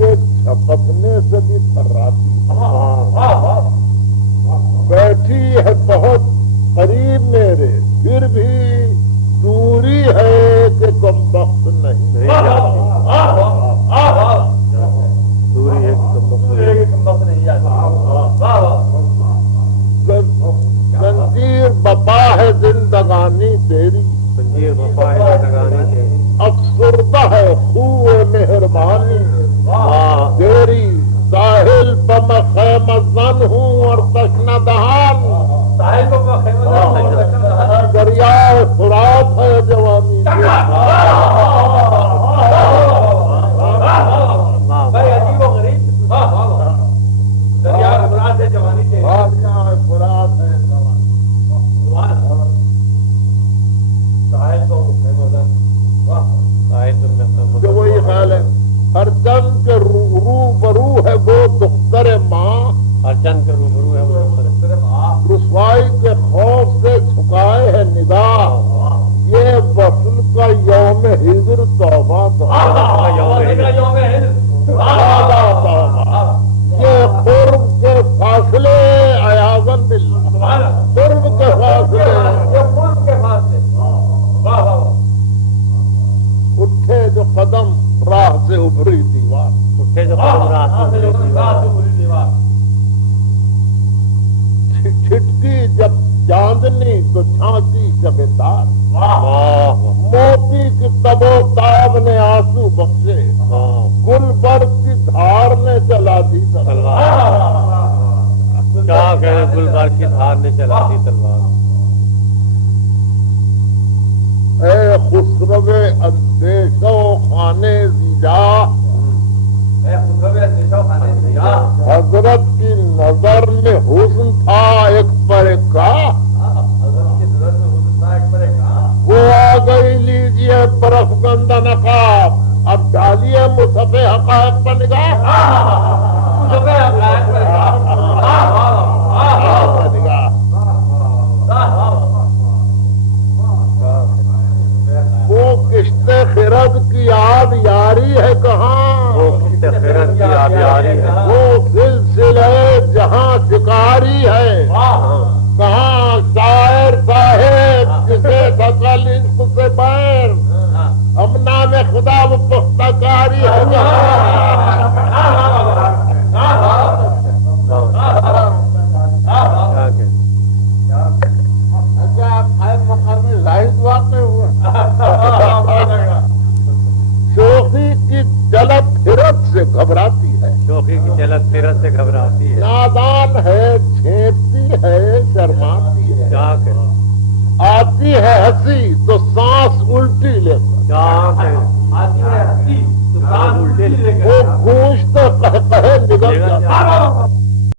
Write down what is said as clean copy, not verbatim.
کے چھپکنے سے بھی تھراتی بیٹھی ہے بہت قریب میرے، پھر بھی دوری ہے کہ کم وقت نہیں جاتی، دوری ہے کہ کم وقت نہیں جاتی، زنجیر بپا ہے زندگانی تیری، زنجیر بپا ہے زندگانی تیری، افسردہ ہے خوہ مہربانی تیری، ساحل پہ میں خیمہ زن ہوں اور تشنہ دہان، دریائے فرات ہے جوانی فرات ہے جو وہی خیال ہے، ہر چند کے رو برو ہے وہ دختر ماں، ہر چند کے روبرو ہے وہ دختر ماں، رسوائی کے خوف سے جھکائے ہے نگاہ، یہ وصل کا یوم ہجر توبہ یہ قرب کے فاصلے ایاذن باللہ، قرب کے فاصلے اٹھے جو قدم راہ سے ابھری دیوار، اٹھے جو قدم راہ سے ابھری دیوار، چھٹکی جب چاندنی تو جھانکی شب تار، موتی کی تب و تاب نے آنسو بخشے، گل برگ کی دھار نے چلا دی تلوار، کیا کہے گل برگ کی دھار نے چلا دی تلوار، اے خسرو اندیشہ و خانے زیجا، حضرت کی نظر میں حسن تھا ایک پر کا، وہ آ گئی لیجیے برف گندہ نقاب، اب ڈالیے مصحف حقائق پر نگاہ، وہ کشت خرد کی یاد یاری ہے کہاں، وہ کشت خرد کی یاد یاری ہے، وہ سلسلے جہاں شکاری ہے، کہاں شاعر صاحب جسے دخل عشق سے بیر، ہم نام خدا و پختہ کاری ہے شوخی کی جلد پھرت سے گھبراتی ہے، شوخی کی جلد پھرت سے گھبراتی ہے، نادان ہے چھیڑتی ہے شرماتی ہے، آتی ہے ہنسی تو سانس الٹی لے کر، وہ گونجتے قہقہے نگل جاتا،